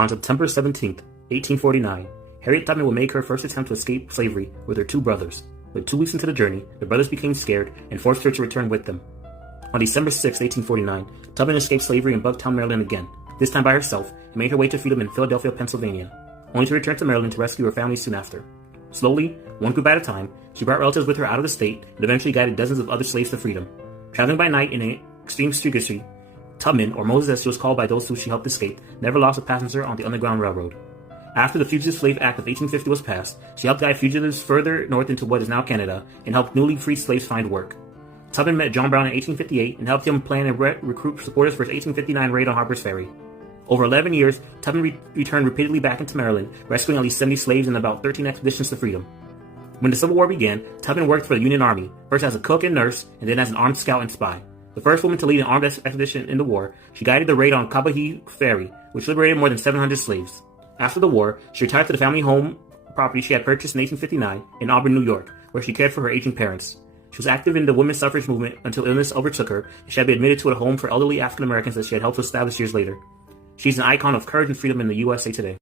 On September 17, 1849, Harriet Tubman would make her first attempt to escape slavery with her two brothers. But 2 weeks into the journey, the brothers became scared and forced her to return with them. On December 6, 1849, Tubman escaped slavery in Bucktown, Maryland again, this time by herself, and made her way to freedom in Philadelphia, Pennsylvania, only to return to Maryland to rescue her family soon after. Slowly, one group at a time, she brought relatives with her out of the state and eventually guided dozens of other slaves to freedom. Traveling by night in an extreme secrecy, Tubman, or Moses as she was called by those who she helped escape, never lost a passenger on the Underground Railroad. After the Fugitive Slave Act of 1850 was passed, she helped guide fugitives further north into what is now Canada and helped newly freed slaves find work. Tubman met John Brown in 1858 and helped him plan and recruit supporters for his 1859 raid on Harper's Ferry. Over 11 years, Tubman returned repeatedly back into Maryland, rescuing at least 70 slaves in about 13 expeditions to freedom. When the Civil War began, Tubman worked for the Union Army, first as a cook and nurse, and then as an armed scout and spy. The first woman to lead an armed expedition in the war, she guided the raid on Combahee Ferry, which liberated more than 700 slaves. After the war, she retired to the family home property she had purchased in 1859 in Auburn, New York, where she cared for her aging parents. She was active in the women's suffrage movement until illness overtook her, and she had been admitted to a home for elderly African Americans that she had helped to establish years later. She's an icon of courage and freedom in the USA today.